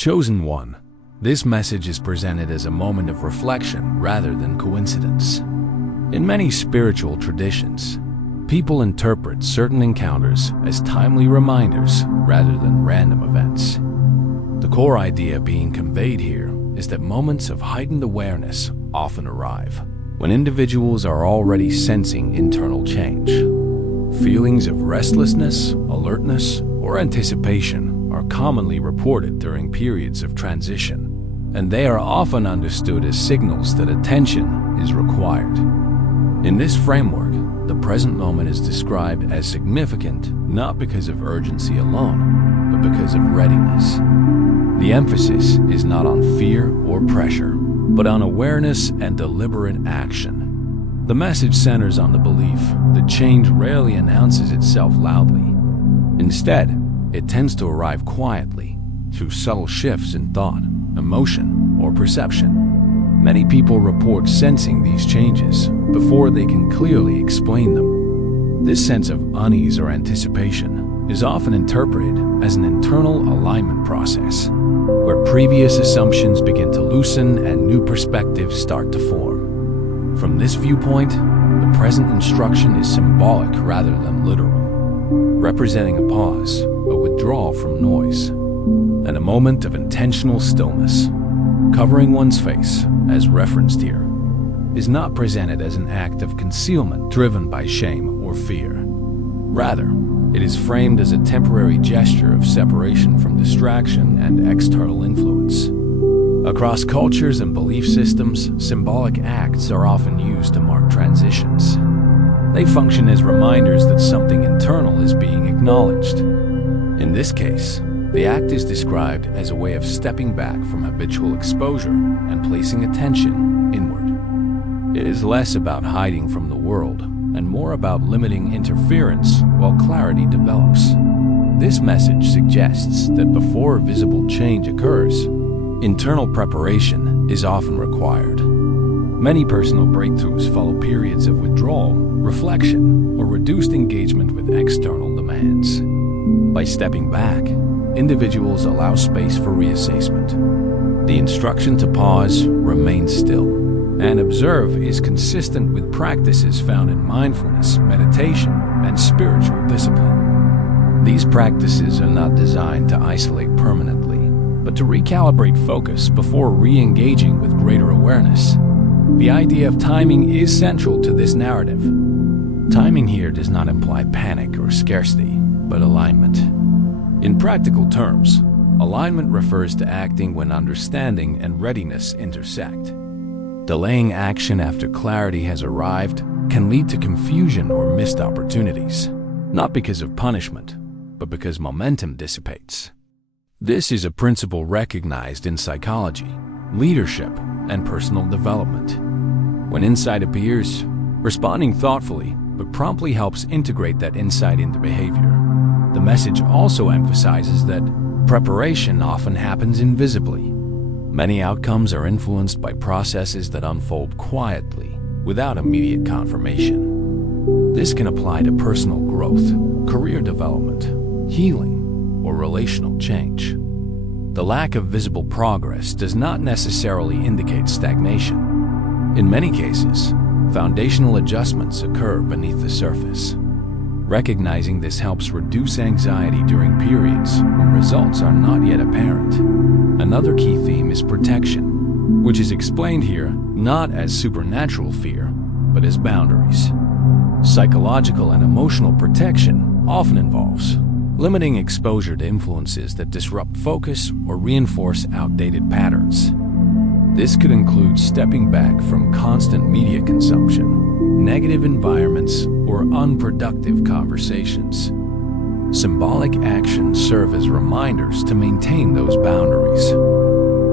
Chosen one. This message is presented as a moment of reflection rather than coincidence. In many spiritual traditions, people interpret certain encounters as timely reminders rather than random events. The core idea being conveyed here is that moments of heightened awareness often arrive when individuals are already sensing internal change. Feelings of restlessness, alertness, or anticipation are commonly reported during periods of transition, and they are often understood as signals that attention is required. In this framework, the present moment is described as significant not because of urgency alone, but because of readiness. The emphasis is not on fear or pressure, but on awareness and deliberate action. The message centers on the belief that change rarely announces itself loudly. Instead, it tends to arrive quietly, through subtle shifts in thought, emotion, or perception. Many people report sensing these changes before they can clearly explain them. This sense of unease or anticipation is often interpreted as an internal alignment process, where previous assumptions begin to loosen and new perspectives start to form. From this viewpoint, the present instruction is symbolic rather than literal, representing a pause, a withdrawal from noise, and a moment of intentional stillness. Covering one's face, as referenced here, is not presented as an act of concealment driven by shame or fear. Rather, it is framed as a temporary gesture of separation from distraction and external influence. Across cultures and belief systems, symbolic acts are often used to mark transitions. They function as reminders that something internal is being acknowledged. In this case, the act is described as a way of stepping back from habitual exposure and placing attention inward. It is less about hiding from the world and more about limiting interference while clarity develops. This message suggests that before visible change occurs, internal preparation is often required. Many personal breakthroughs follow periods of withdrawal, reflection, or reduced engagement with external demands. By stepping back, individuals allow space for reassessment. The instruction to pause, remain still, and observe is consistent with practices found in mindfulness, meditation, and spiritual discipline. These practices are not designed to isolate permanently, but to recalibrate focus before re-engaging with greater awareness. The idea of timing is central to this narrative. Timing here does not imply panic or scarcity, but alignment. In practical terms, alignment refers to acting when understanding and readiness intersect. Delaying action after clarity has arrived can lead to confusion or missed opportunities, not because of punishment, but because momentum dissipates. This is a principle recognized in psychology, leadership, and personal development. When insight appears, responding thoughtfully but promptly helps integrate that insight into behavior. The message also emphasizes that preparation often happens invisibly. Many outcomes are influenced by processes that unfold quietly, without immediate confirmation. This can apply to personal growth, career development, healing, or relational change. The lack of visible progress does not necessarily indicate stagnation. In many cases, foundational adjustments occur beneath the surface. Recognizing this helps reduce anxiety during periods when results are not yet apparent. Another key theme is protection, which is explained here not as supernatural fear, but as boundaries. Psychological and emotional protection often involves limiting exposure to influences that disrupt focus or reinforce outdated patterns. This could include stepping back from constant media consumption, negative environments, or unproductive conversations. Symbolic actions serve as reminders to maintain those boundaries.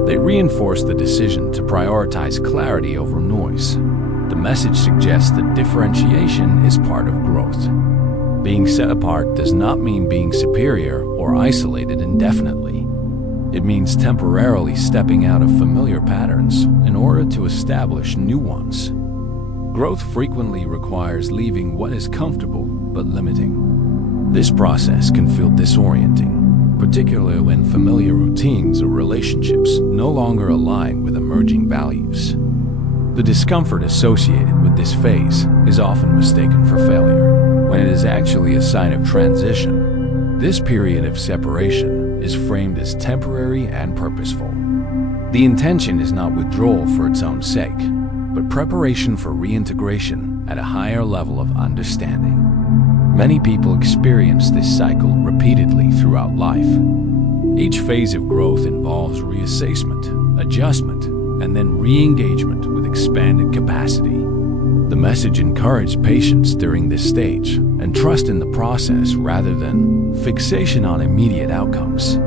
They reinforce the decision to prioritize clarity over noise. The message suggests that differentiation is part of growth. Being set apart does not mean being superior or isolated indefinitely. It means temporarily stepping out of familiar patterns in order to establish new ones. Growth frequently requires leaving what is comfortable but limiting. This process can feel disorienting, particularly when familiar routines or relationships no longer align with emerging values. The discomfort associated with this phase is often mistaken for failure, when it is actually a sign of transition. This period of separation is framed as temporary and purposeful. The intention is not withdrawal for its own sake, but preparation for reintegration at a higher level of understanding. Many people experience this cycle repeatedly throughout life. Each phase of growth involves reassessment, adjustment, and then re-engagement with expanded capacity. The message encouraged patience during this stage and trust in the process rather than fixation on immediate outcomes.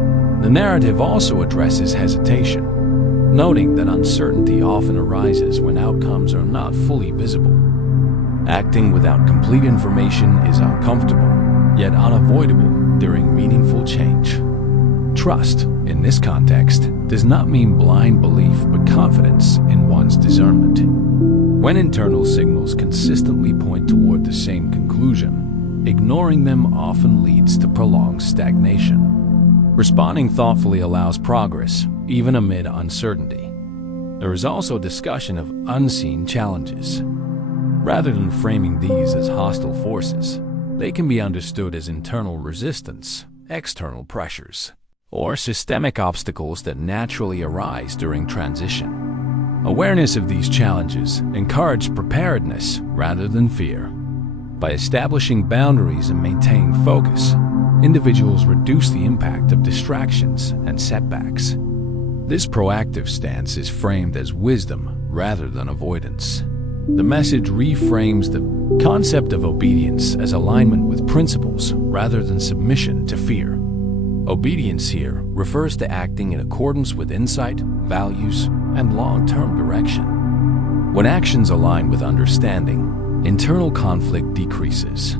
The narrative also addresses hesitation, noting that uncertainty often arises when outcomes are not fully visible. Acting without complete information is uncomfortable, yet unavoidable during meaningful change. Trust, in this context, does not mean blind belief but confidence in one's discernment. When internal signals consistently point toward the same conclusion, ignoring them often leads to prolonged stagnation. Responding thoughtfully allows progress, even amid uncertainty. There is also discussion of unseen challenges. Rather than framing these as hostile forces, they can be understood as internal resistance, external pressures, or systemic obstacles that naturally arise during transition. Awareness of these challenges encourages preparedness rather than fear. By establishing boundaries and maintaining focus, individuals reduce the impact of distractions and setbacks. This proactive stance is framed as wisdom rather than avoidance. The message reframes the concept of obedience as alignment with principles rather than submission to fear. Obedience here refers to acting in accordance with insight, values, and long-term direction. When actions align with understanding, internal conflict decreases.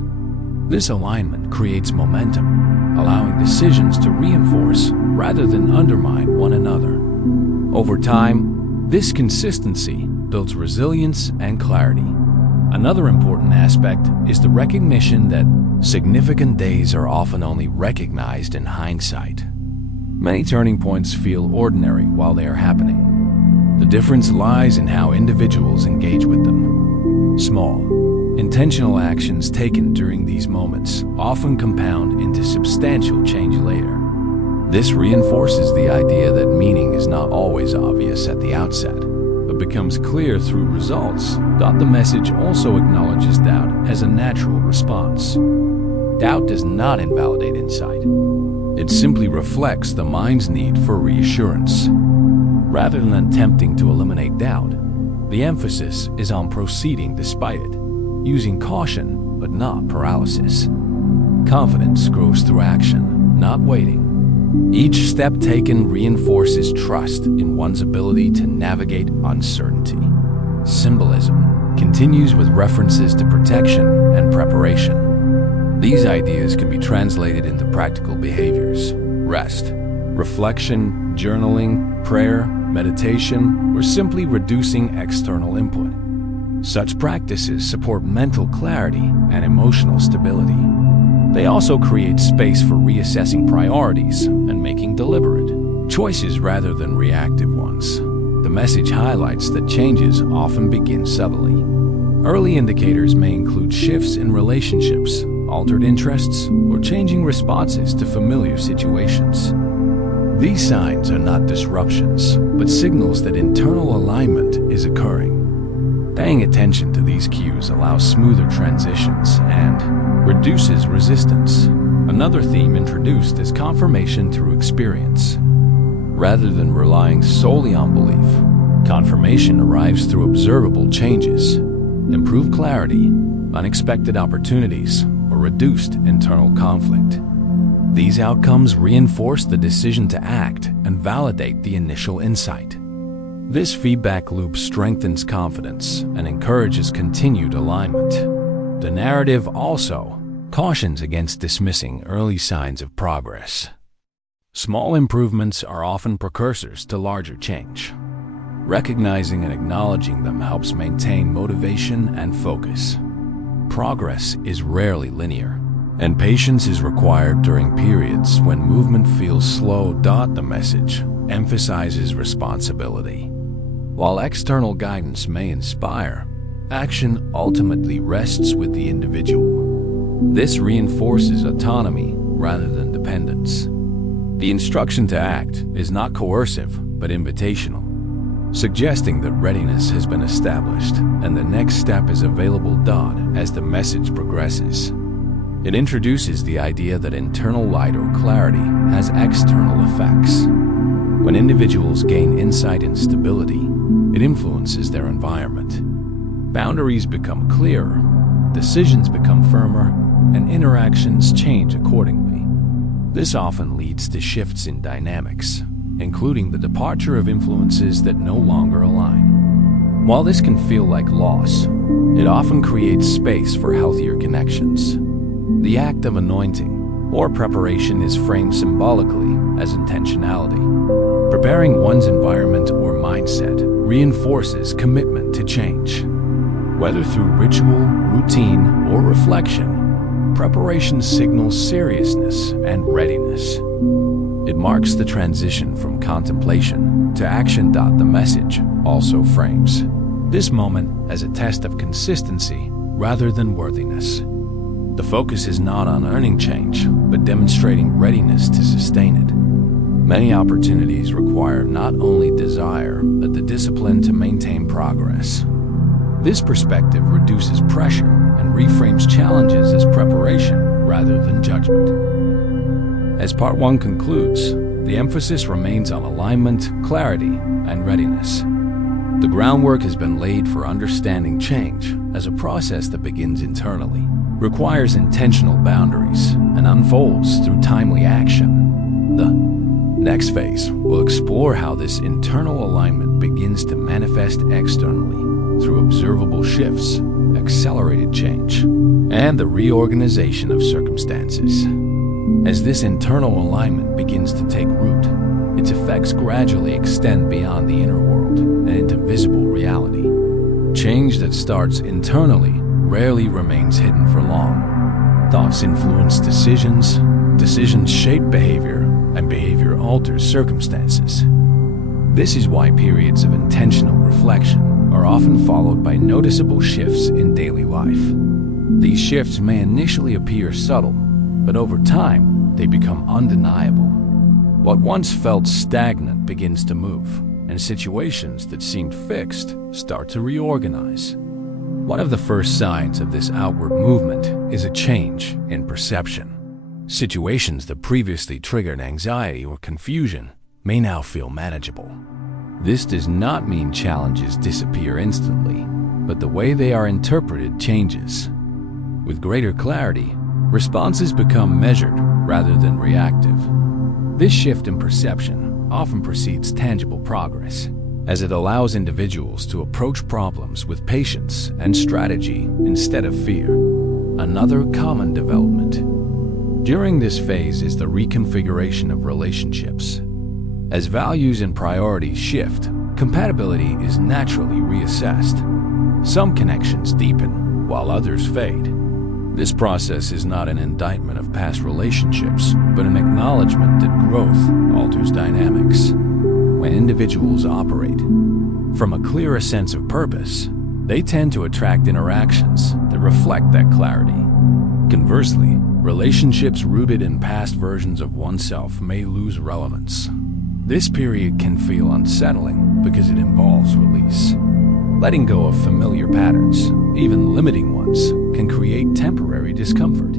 This alignment creates momentum, allowing decisions to reinforce rather than undermine one another. Over time, this consistency builds resilience and clarity. Another important aspect is the recognition that significant days are often only recognized in hindsight. Many turning points feel ordinary while they are happening. The difference lies in how individuals engage with them. Small, intentional actions taken during these moments often compound into substantial change later. This reinforces the idea that meaning is not always obvious at the outset, but becomes clear through results. The message also acknowledges doubt as a natural response. Doubt does not invalidate insight. It simply reflects the mind's need for reassurance. Rather than attempting to eliminate doubt, the emphasis is on proceeding despite it, using caution but not paralysis. Confidence grows through action, not waiting. Each step taken reinforces trust in one's ability to navigate uncertainty. Symbolism continues with references to protection and preparation. These ideas can be translated into practical behaviors: rest, reflection, journaling, prayer, meditation, or simply reducing external input. Such practices support mental clarity and emotional stability. They also create space for reassessing priorities and making deliberate choices rather than reactive ones. The message highlights that changes often begin subtly. Early indicators may include shifts in relationships, altered interests, or changing responses to familiar situations. These signs are not disruptions, but signals that internal alignment is occurring. Paying attention to these cues allows smoother transitions and reduces resistance. Another theme introduced is confirmation through experience. Rather than relying solely on belief, confirmation arrives through observable changes, improved clarity, unexpected opportunities, or reduced internal conflict. These outcomes reinforce the decision to act and validate the initial insight. This feedback loop strengthens confidence and encourages continued alignment. The narrative also cautions against dismissing early signs of progress. Small improvements are often precursors to larger change. Recognizing and acknowledging them helps maintain motivation and focus. Progress is rarely linear, And patience is required during periods when movement feels slow. The message emphasizes responsibility. While external guidance may inspire, action ultimately rests with the individual. This reinforces autonomy rather than dependence. The instruction to act is not coercive but invitational, suggesting that readiness has been established and the next step is available. As the message progresses, it introduces the idea that internal light or clarity has external effects. When individuals gain insight and stability, it influences their environment. Boundaries become clearer, decisions become firmer, and interactions change accordingly. This often leads to shifts in dynamics, including the departure of influences that no longer align. While this can feel like loss, it often creates space for healthier connections. The act of anointing or preparation is framed symbolically as intentionality. Preparing one's environment or mindset reinforces commitment to change. Whether through ritual, routine, or reflection, preparation signals seriousness and readiness. It marks the transition from contemplation to action. The message also frames this moment as a test of consistency rather than worthiness. The focus is not on earning change, but demonstrating readiness to sustain it. Many opportunities require not only desire, but the discipline to maintain progress. This perspective reduces pressure and reframes challenges as preparation rather than judgment. As Part 1 concludes, the emphasis remains on alignment, clarity, and readiness. The groundwork has been laid for understanding change as a process that begins internally, requires intentional boundaries, and unfolds through timely action. The next phase will explore how this internal alignment begins to manifest externally through observable shifts, accelerated change, and the reorganization of circumstances. As this internal alignment begins to take root, its effects gradually extend beyond the inner world and into visible reality. Change that starts internally rarely remains hidden for long. Thoughts influence decisions, decisions shape behavior, and behavior alters circumstances. This is why periods of intentional reflection are often followed by noticeable shifts in daily life. These shifts may initially appear subtle, but over time, they become undeniable. What once felt stagnant begins to move, and situations that seemed fixed start to reorganize. One of the first signs of this outward movement is a change in perception. Situations that previously triggered anxiety or confusion may now feel manageable. This does not mean challenges disappear instantly, but the way they are interpreted changes. With greater clarity, responses become measured rather than reactive. This shift in perception often precedes tangible progress, as it allows individuals to approach problems with patience and strategy instead of fear. Another common development during this phase is the reconfiguration of relationships. As values and priorities shift, compatibility is naturally reassessed. Some connections deepen, while others fade. This process is not an indictment of past relationships, but an acknowledgement that growth alters dynamics. When individuals operate from a clearer sense of purpose, they tend to attract interactions that reflect that clarity. Conversely, relationships rooted in past versions of oneself may lose relevance. This period can feel unsettling because it involves release. Letting go of familiar patterns, even limiting ones, can create temporary discomfort.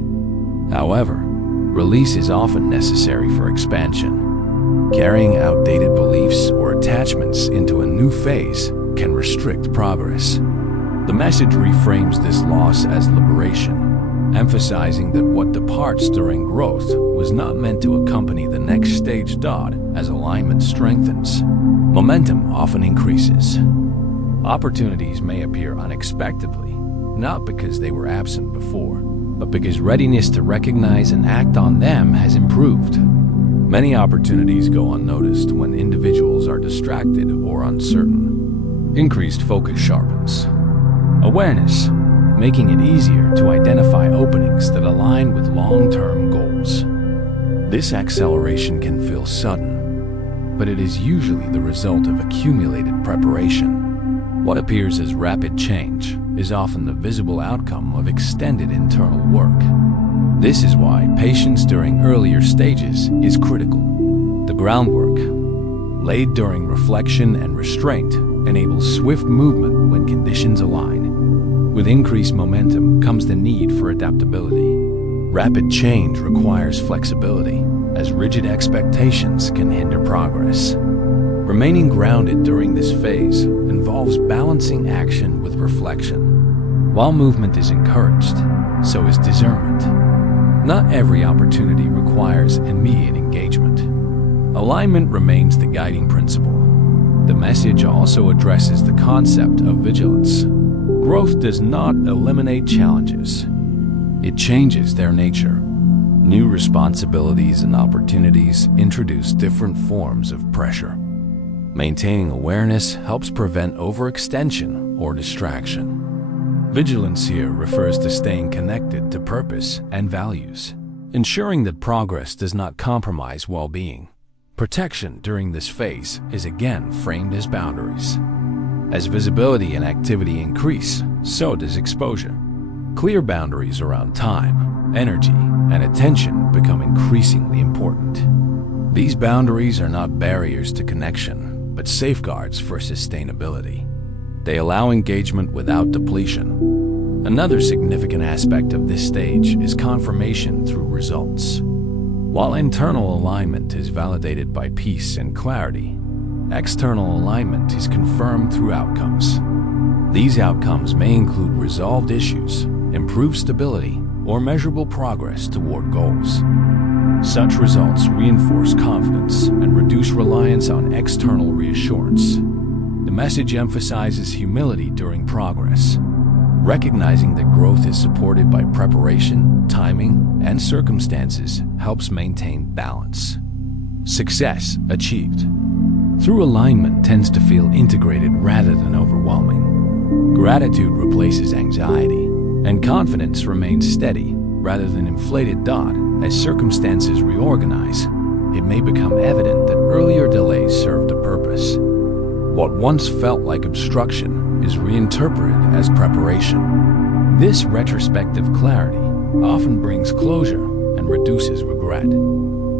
However, release is often necessary for expansion. Carrying outdated beliefs or attachments into a new phase can restrict progress. The message reframes this loss as liberation, emphasizing that what departs during growth was not meant to accompany the next stage. As alignment strengthens, momentum often increases. Opportunities may appear unexpectedly, not because they were absent before, but because readiness to recognize and act on them has improved. Many opportunities go unnoticed when individuals are distracted or uncertain. Increased focus sharpens awareness, making it easier to identify openings that align with long-term goals. This acceleration can feel sudden, but it is usually the result of accumulated preparation. What appears as rapid change is often the visible outcome of extended internal work. This is why patience during earlier stages is critical. The groundwork, laid during reflection and restraint, enables swift movement when conditions align. With increased momentum comes the need for adaptability. Rapid change requires flexibility, as rigid expectations can hinder progress. Remaining grounded during this phase involves balancing action with reflection. While movement is encouraged, so is discernment. Not every opportunity requires immediate engagement. Alignment remains the guiding principle. The message also addresses the concept of vigilance. Growth does not eliminate challenges. It changes their nature. New responsibilities and opportunities introduce different forms of pressure. Maintaining awareness helps prevent overextension or distraction. Vigilance here refers to staying connected to purpose and values, ensuring that progress does not compromise well-being. Protection during this phase is again framed as boundaries. As visibility and activity increase, so does exposure. Clear boundaries around time, energy, and attention become increasingly important. These boundaries are not barriers to connection, but safeguards for sustainability. They allow engagement without depletion. Another significant aspect of this stage is confirmation through results. While internal alignment is validated by peace and clarity, external alignment is confirmed through outcomes. These outcomes may include resolved issues, improved stability, or measurable progress toward goals. Such results reinforce confidence and reduce reliance on external reassurance. The message emphasizes humility during progress, recognizing that growth is supported by preparation, timing, and circumstances helps maintain balance. Success achieved through alignment tends to feel integrated rather than overwhelming. Gratitude replaces anxiety, and confidence remains steady rather than inflated. As circumstances reorganize, it may become evident that earlier delays served a purpose. What once felt like obstruction is reinterpreted as preparation. This retrospective clarity often brings closure and reduces regret.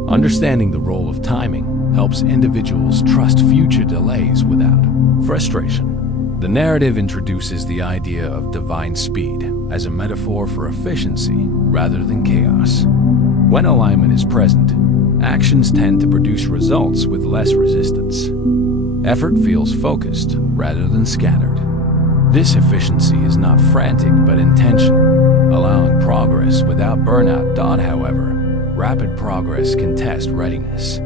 Understanding the role of timing helps individuals trust future delays without frustration. The narrative introduces the idea of divine speed as a metaphor for efficiency rather than chaos. When alignment is present, actions tend to produce results with less resistance. Effort feels focused rather than scattered. This efficiency is not frantic but intentional, allowing progress without burnout. However, rapid progress can test readiness.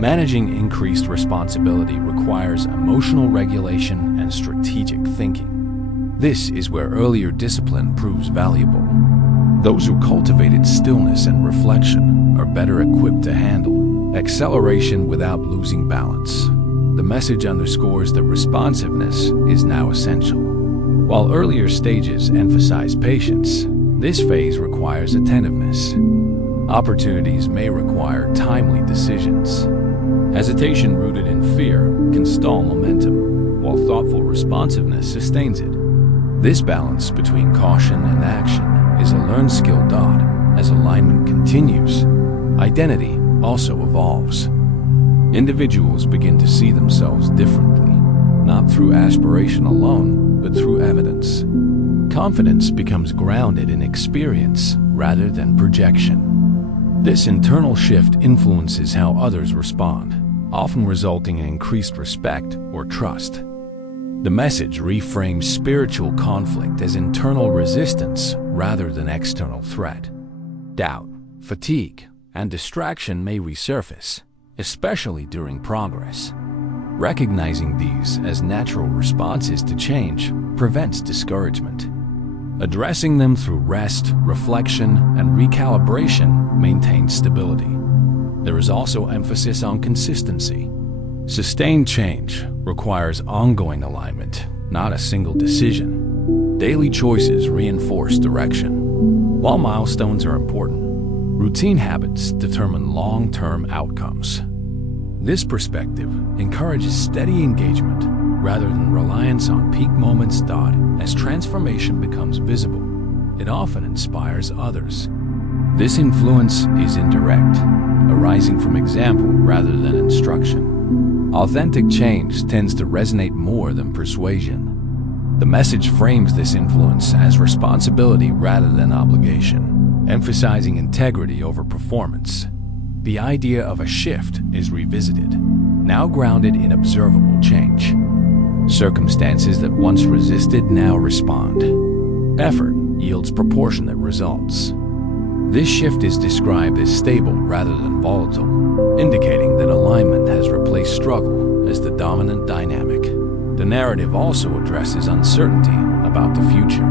Managing increased responsibility requires emotional regulation and strategic thinking. This is where earlier discipline proves valuable. Those who cultivated stillness and reflection are better equipped to handle acceleration without losing balance. The message underscores that responsiveness is now essential. While earlier stages emphasize patience, this phase requires attentiveness. Opportunities may require timely decisions. Hesitation rooted in fear can stall momentum, while thoughtful responsiveness sustains it. This balance between caution and action is a learned skill. As alignment continues, identity also evolves. Individuals begin to see themselves differently, not through aspiration alone, but through evidence. Confidence becomes grounded in experience rather than projection. This internal shift influences how others respond, often resulting in increased respect or trust. The message reframes spiritual conflict as internal resistance rather than external threat. Doubt, fatigue, and distraction may resurface, especially during progress. Recognizing these as natural responses to change prevents discouragement. Addressing them through rest, reflection, and recalibration maintains stability. There is also emphasis on consistency. Sustained change requires ongoing alignment, not a single decision. Daily choices reinforce direction. While milestones are important, routine habits determine long-term outcomes. This perspective encourages steady engagement rather than reliance on peak moments. As transformation becomes visible, it often inspires others. This influence is indirect, arising from example rather than instruction. Authentic change tends to resonate more than persuasion. The message frames this influence as responsibility rather than obligation, emphasizing integrity over performance. The idea of a shift is revisited, now grounded in observable change. Circumstances that once resisted now respond. Effort yields proportionate results. This shift is described as stable rather than volatile, indicating that alignment has replaced struggle as the dominant dynamic. The narrative also addresses uncertainty about the future.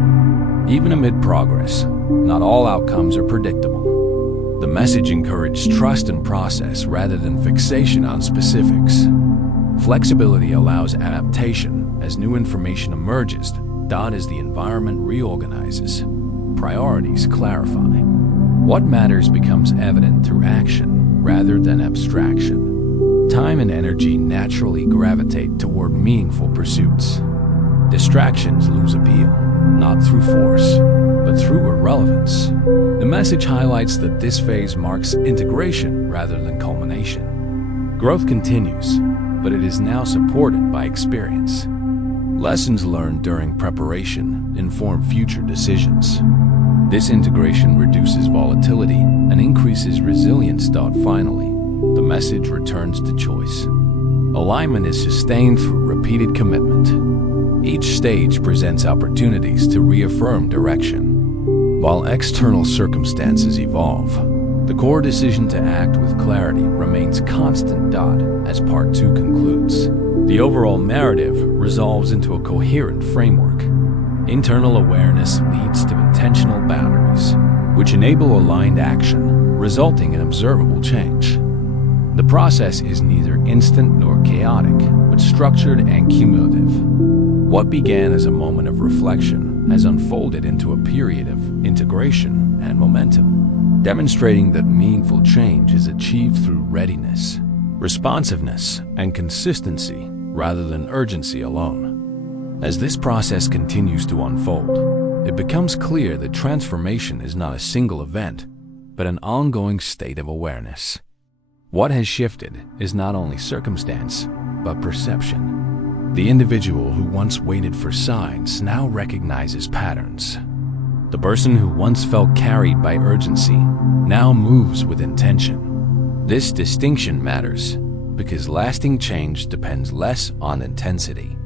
Even amid progress, not all outcomes are predictable. The message encouraged trust in process rather than fixation on specifics. Flexibility allows adaptation as new information emerges, as the environment reorganizes. Priorities clarify. What matters becomes evident through action rather than abstraction. Time and energy naturally gravitate toward meaningful pursuits. Distractions lose appeal, not through force, but through irrelevance. The message highlights that this phase marks integration rather than culmination. Growth continues, but it is now supported by experience. Lessons learned during preparation inform future decisions. This integration reduces volatility and increases resilience. Finally, the message returns to choice. Alignment is sustained through repeated commitment. Each stage presents opportunities to reaffirm direction. While external circumstances evolve, the core decision to act with clarity remains constant. As Part 2 concludes, the overall narrative resolves into a coherent framework. Internal awareness leads to intentional boundaries, which enable aligned action, resulting in observable change. The process is neither instant nor chaotic, but structured and cumulative. What began as a moment of reflection has unfolded into a period of integration and momentum, demonstrating that meaningful change is achieved through readiness, responsiveness, and consistency rather than urgency alone. As this process continues to unfold, it becomes clear that transformation is not a single event, but an ongoing state of awareness. What has shifted is not only circumstance, but perception. The individual who once waited for signs now recognizes patterns. The person who once felt carried by urgency now moves with intention. This distinction matters because lasting change depends less on intensity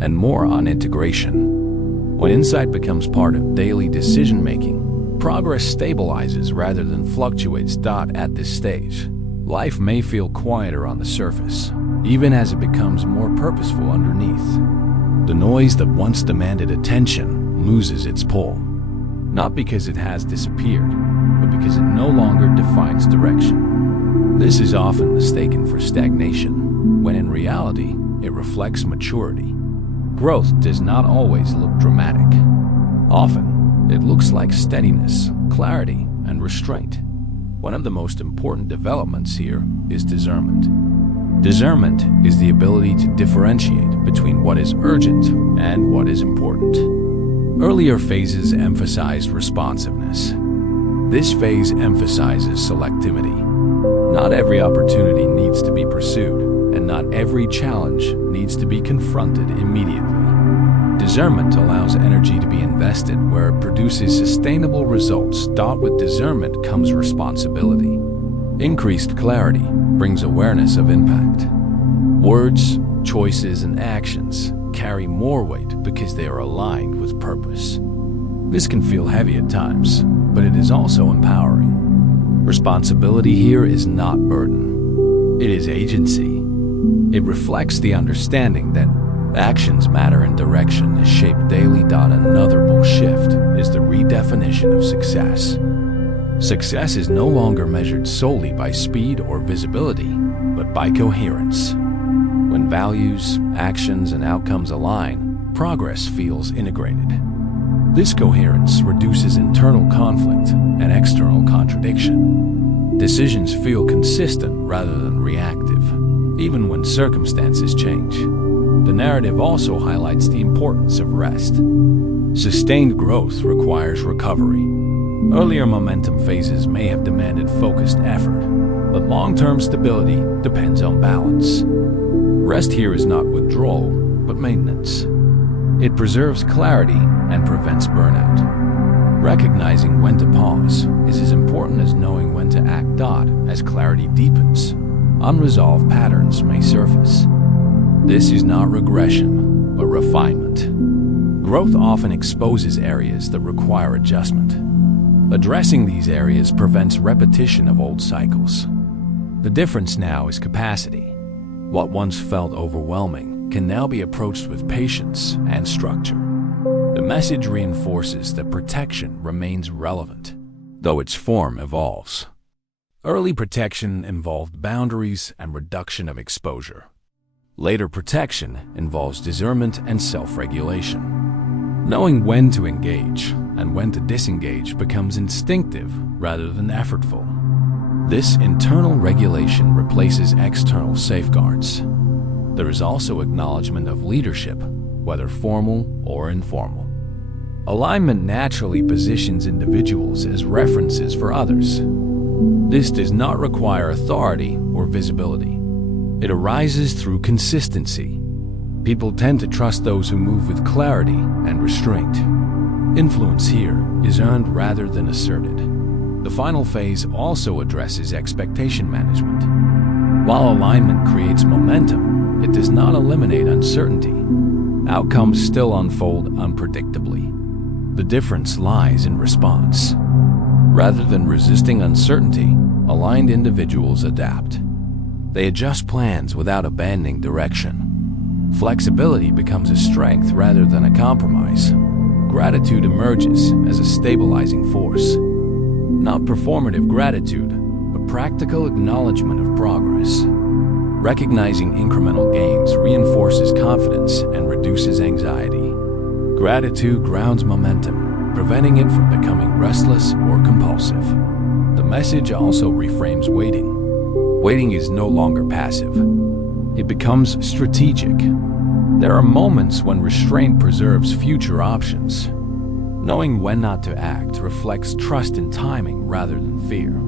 and more on integration. When insight becomes part of daily decision-making, progress stabilizes rather than fluctuates. At this stage, life may feel quieter on the surface, even as it becomes more purposeful underneath. The noise that once demanded attention loses its pull, not because it has disappeared, but because it no longer defines direction. This is often mistaken for stagnation, when in reality, it reflects maturity. Growth does not always look dramatic. Often, it looks like steadiness, clarity, and restraint. One of the most important developments here is discernment. Discernment is the ability to differentiate between what is urgent and what is important. Earlier phases emphasized responsiveness. This phase emphasizes selectivity. Not every opportunity needs to be pursued, and not every challenge needs to be confronted immediately. Discernment allows energy to be invested where it produces sustainable results. With discernment comes responsibility. Increased clarity brings awareness of impact. Words, choices, and actions carry more weight because they are aligned with purpose. This can feel heavy at times, but it is also empowering. Responsibility here is not burden. It is agency. It reflects the understanding that actions matter and direction is shaped daily. Another bold shift is the redefinition of success. Success is no longer measured solely by speed or visibility, but by coherence. When values, actions, and outcomes align, progress feels integrated. This coherence reduces internal conflict and external contradiction. Decisions feel consistent rather than reactive, even when circumstances change. The narrative also highlights the importance of rest. Sustained growth requires recovery. Earlier momentum phases may have demanded focused effort, but long-term stability depends on balance. Rest here is not withdrawal, but maintenance. It preserves clarity and prevents burnout. Recognizing when to pause is as important as knowing when to act. As clarity deepens, unresolved patterns may surface. This is not regression, but refinement. Growth often exposes areas that require adjustment. Addressing these areas prevents repetition of old cycles. The difference now is capacity. What once felt overwhelming can now be approached with patience and structure. The message reinforces that protection remains relevant, though its form evolves. Early protection involved boundaries and reduction of exposure. Later protection involves discernment and self-regulation. Knowing when to engage and when to disengage becomes instinctive rather than effortful. This internal regulation replaces external safeguards. There is also acknowledgement of leadership, whether formal or informal. Alignment naturally positions individuals as references for others. This does not require authority or visibility. It arises through consistency. People tend to trust those who move with clarity and restraint. Influence here is earned rather than asserted. The final phase also addresses expectation management. While alignment creates momentum, it does not eliminate uncertainty. Outcomes still unfold unpredictably. The difference lies in response. Rather than resisting uncertainty, aligned individuals adapt. They adjust plans without abandoning direction. Flexibility becomes a strength rather than a compromise. Gratitude emerges as a stabilizing force. Not performative gratitude, but practical acknowledgement of progress. Recognizing incremental gains reinforces confidence and reduces anxiety. Gratitude grounds momentum, preventing it from becoming restless or compulsive. The message also reframes waiting. Waiting is no longer passive. It becomes strategic. There are moments when restraint preserves future options. Knowing when not to act reflects trust in timing rather than fear.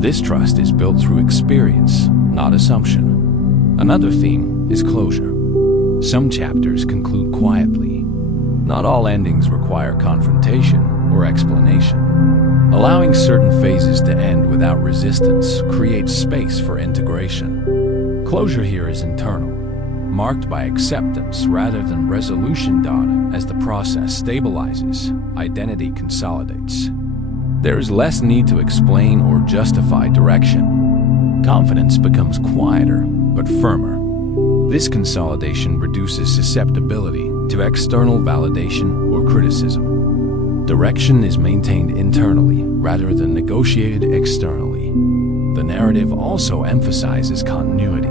This trust is built through experience, not assumption. Another theme is closure. Some chapters conclude quietly. Not all endings require confrontation or explanation. Allowing certain phases to end without resistance creates space for integration. Closure here is internal, marked by acceptance rather than resolution. As the process stabilizes, identity consolidates. There is less need to explain or justify direction. Confidence becomes quieter but firmer. This consolidation reduces susceptibility to external validation or criticism. Direction is maintained internally rather than negotiated externally. The narrative also emphasizes continuity.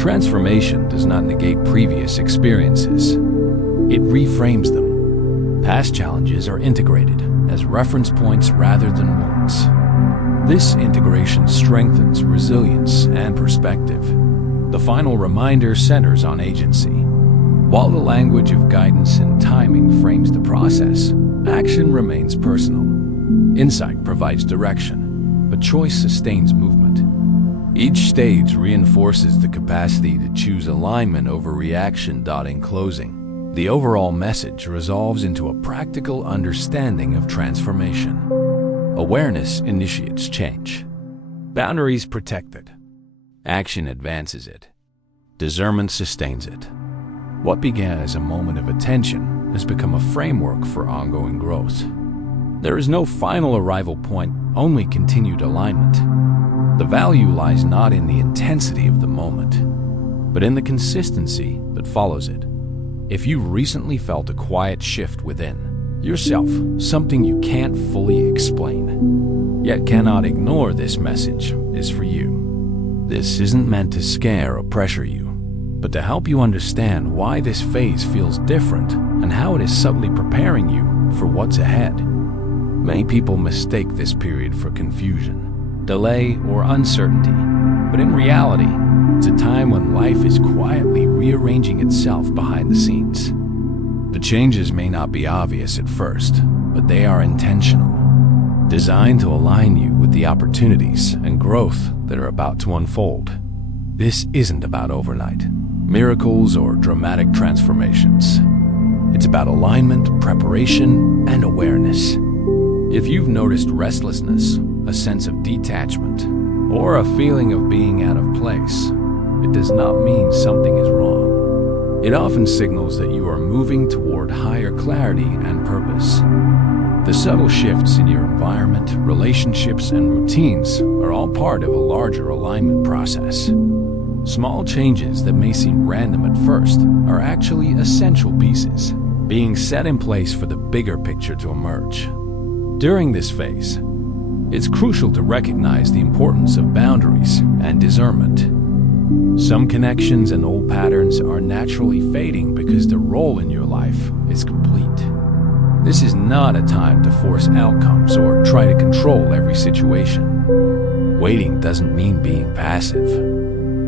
Transformation does not negate previous experiences. It reframes them. Past challenges are integrated as reference points rather than wounds. This integration strengthens resilience and perspective. The final reminder centers on agency. While the language of guidance and timing frames the process, action remains personal. Insight provides direction, but choice sustains movement. Each stage reinforces the capacity to choose alignment over reaction. In closing, the overall message resolves into a practical understanding of transformation. Awareness initiates change. Boundaries protect it. Action advances it. Discernment sustains it. What began as a moment of attention has become a framework for ongoing growth. There is no final arrival point, only continued alignment. The value lies not in the intensity of the moment, but in the consistency that follows it. If you've recently felt a quiet shift within yourself, something you can't fully explain, yet cannot ignore, this message is for you. This isn't meant to scare or pressure you, but to help you understand why this phase feels different and how it is subtly preparing you for what's ahead. Many people mistake this period for confusion, delay, or uncertainty, but in reality, it's a time when life is quietly rearranging itself behind the scenes. The changes may not be obvious at first, but they are intentional, designed to align you with the opportunities and growth that are about to unfold. This isn't about overnight miracles or dramatic transformations. It's about alignment, preparation, and awareness. If you've noticed restlessness, a sense of detachment, or a feeling of being out of place, it does not mean something is wrong. It often signals that you are moving toward higher clarity and purpose. The subtle shifts in your environment, relationships, and routines are all part of a larger alignment process. Small changes that may seem random at first are actually essential pieces, being set in place for the bigger picture to emerge. During this phase, it's crucial to recognize the importance of boundaries and discernment. Some connections and old patterns are naturally fading because their role in your life is complete. This is not a time to force outcomes or try to control every situation. Waiting doesn't mean being passive.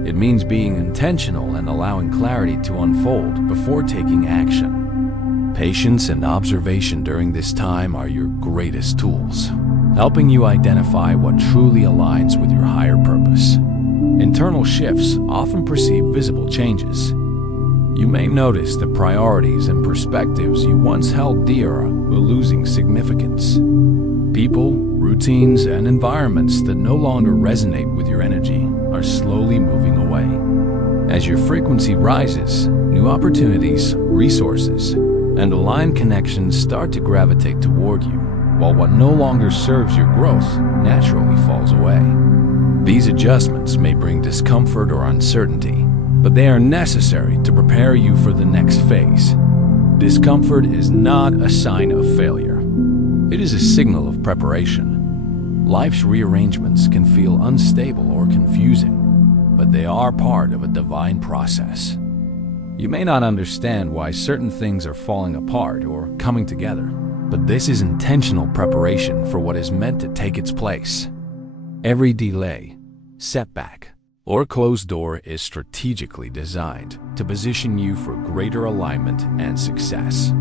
It means being intentional and allowing clarity to unfold before taking action. Patience and observation during this time are your greatest tools, helping you identify what truly aligns with your higher purpose. Internal shifts often precede visible changes. You may notice that priorities and perspectives you once held dear were losing significance. People, routines, and environments that no longer resonate with your energy are slowly moving away. As your frequency rises, new opportunities, resources, and aligned connections start to gravitate toward you, while what no longer serves your growth naturally falls away. These adjustments may bring discomfort or uncertainty, but they are necessary to prepare you for the next phase. Discomfort is not a sign of failure. It is a signal of preparation. Life's rearrangements can feel unstable or confusing, but they are part of a divine process. You may not understand why certain things are falling apart or coming together, but this is intentional preparation for what is meant to take its place. Every delay, setback, or closed door is strategically designed to position you for greater alignment and success.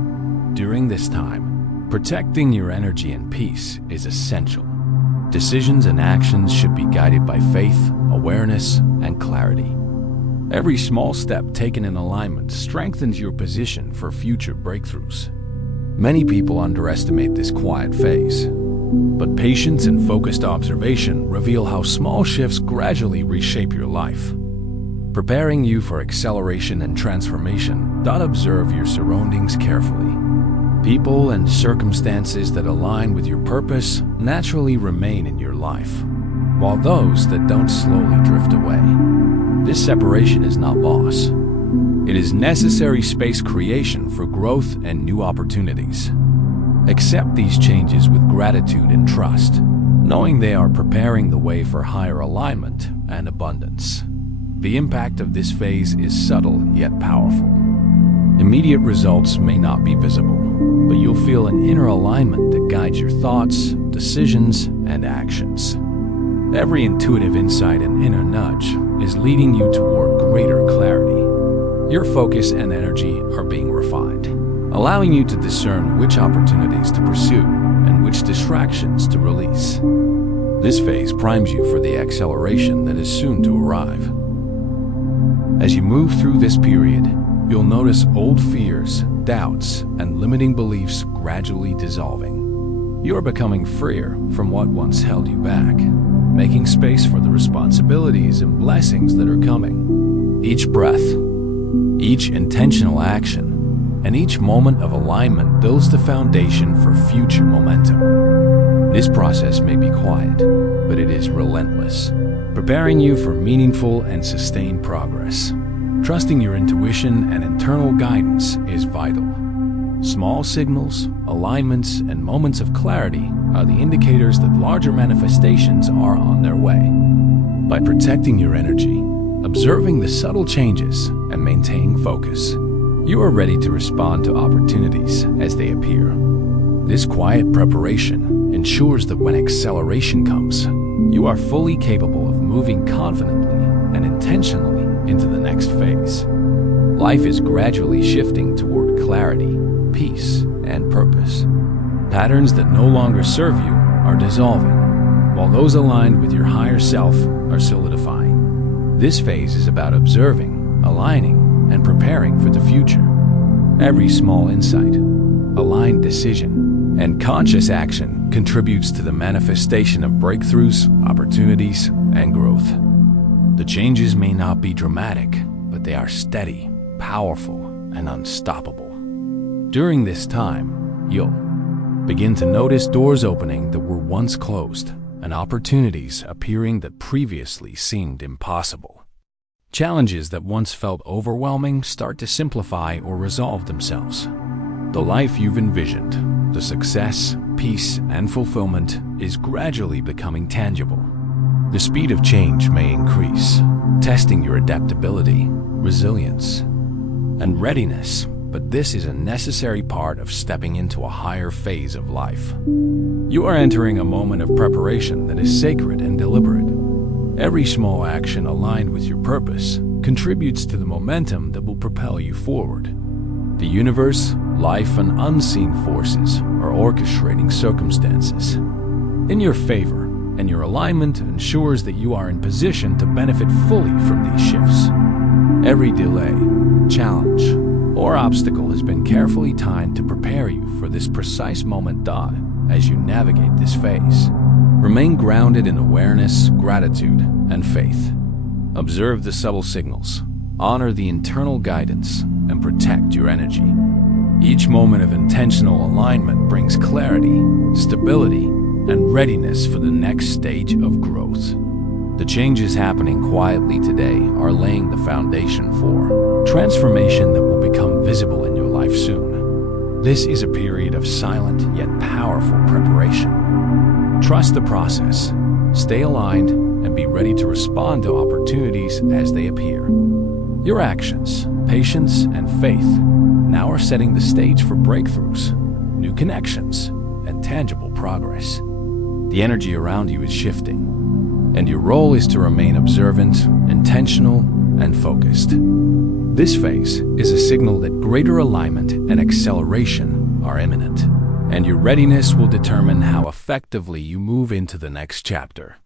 During this time, protecting your energy and peace is essential. Decisions and actions should be guided by faith, awareness, and clarity. Every small step taken in alignment strengthens your position for future breakthroughs. Many people underestimate this quiet phase, but patience and focused observation reveal how small shifts gradually reshape your life. Preparing you for acceleration and transformation, observe your surroundings carefully. People and circumstances that align with your purpose naturally remain in your life, while those that don't slowly drift away. This separation is not loss. It is necessary space creation for growth and new opportunities. Accept these changes with gratitude and trust, knowing they are preparing the way for higher alignment and abundance. The impact of this phase is subtle yet powerful. Immediate results may not be visible, but you'll feel an inner alignment that guides your thoughts, decisions, and actions. Every intuitive insight and inner nudge is leading you toward greater clarity. Your focus and energy are being refined, allowing you to discern which opportunities to pursue and which distractions to release. This phase primes you for the acceleration that is soon to arrive. As you move through this period, you'll notice old fears, doubts, and limiting beliefs gradually dissolving. You're becoming freer from what once held you back, making space for the responsibilities and blessings that are coming. Each breath, each intentional action, and each moment of alignment builds the foundation for future momentum. This process may be quiet, but it is relentless, preparing you for meaningful and sustained progress. Trusting your intuition and internal guidance is vital. Small signals, alignments, and moments of clarity are the indicators that larger manifestations are on their way. By protecting your energy, observing the subtle changes, and maintaining focus, you are ready to respond to opportunities as they appear. This quiet preparation ensures that when acceleration comes, you are fully capable of moving confidently and intentionally into the next phase. Life is gradually shifting toward clarity, peace, and purpose. Patterns that no longer serve you are dissolving, while those aligned with your higher self are solidifying. This phase is about observing, aligning, and preparing for the future. Every small insight, aligned decision, and conscious action contributes to the manifestation of breakthroughs, opportunities, and growth. The changes may not be dramatic, but they are steady, powerful, and unstoppable. During this time, you'll begin to notice doors opening that were once closed and opportunities appearing that previously seemed impossible. Challenges that once felt overwhelming start to simplify or resolve themselves. The life you've envisioned, the success, peace, and fulfillment is gradually becoming tangible. The speed of change may increase, testing your adaptability, resilience, and readiness, but this is a necessary part of stepping into a higher phase of life. You are entering a moment of preparation that is sacred and deliberate. Every small action aligned with your purpose contributes to the momentum that will propel you forward. The universe, life, and unseen forces are orchestrating circumstances in your favor, and your alignment ensures that you are in position to benefit fully from these shifts. Every delay, challenge, or obstacle has been carefully timed to prepare you for this precise moment. As you navigate this phase, remain grounded in awareness, gratitude, and faith. Observe the subtle signals, honor the internal guidance, and protect your energy. Each moment of intentional alignment brings clarity, stability, and readiness for the next stage of growth. The changes happening quietly today are laying the foundation for transformation that will become visible in your life soon. This is a period of silent yet powerful preparation. Trust the process, stay aligned, and be ready to respond to opportunities as they appear. Your actions, patience, and faith now are setting the stage for breakthroughs, new connections, and tangible progress. The energy around you is shifting, and your role is to remain observant, intentional, and focused. This phase is a signal that greater alignment and acceleration are imminent, and your readiness will determine how effectively you move into the next chapter.